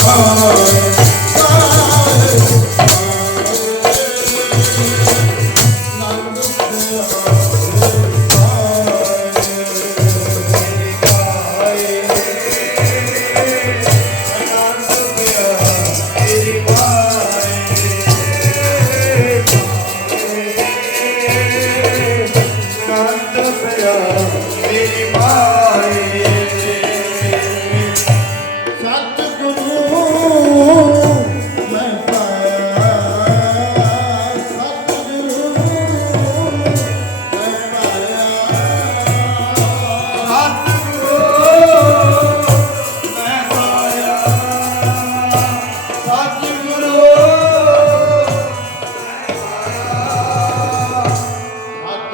oh, oh.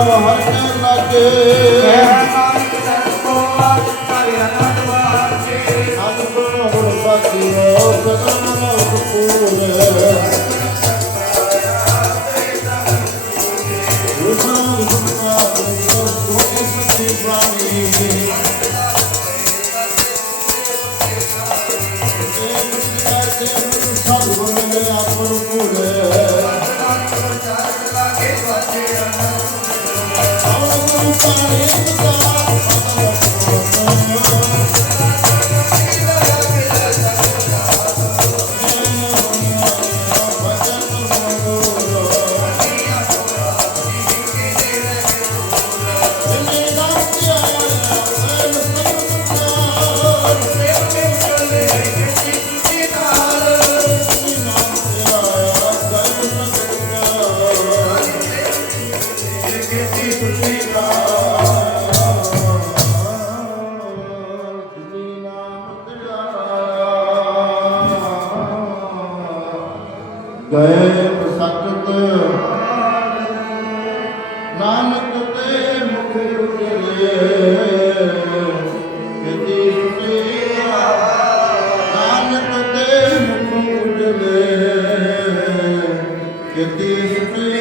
ਸੇ ਨਾਮ ਹਰ ਕੇ ਲਾਗੇ ਅਨੰਦ ਗੁਣ ਬਾਜੀਓ ਕਦਮ ਲੋਕ ਪੂਰੇ ਰੂਪਾਂ ਗੁਪਤਾ Bye. ਗਏ ਪ੍ਰਸਕਤ ਨਾਨਕ ਤੇ ਮੁਖ ਉਜਲੇ ਕਿਤੀ ਸੁਆ ਨਾਨਕ ਤੇ ਮੁਖ ਉਜਲੇ ਕਿਤੀ ਸੁਆ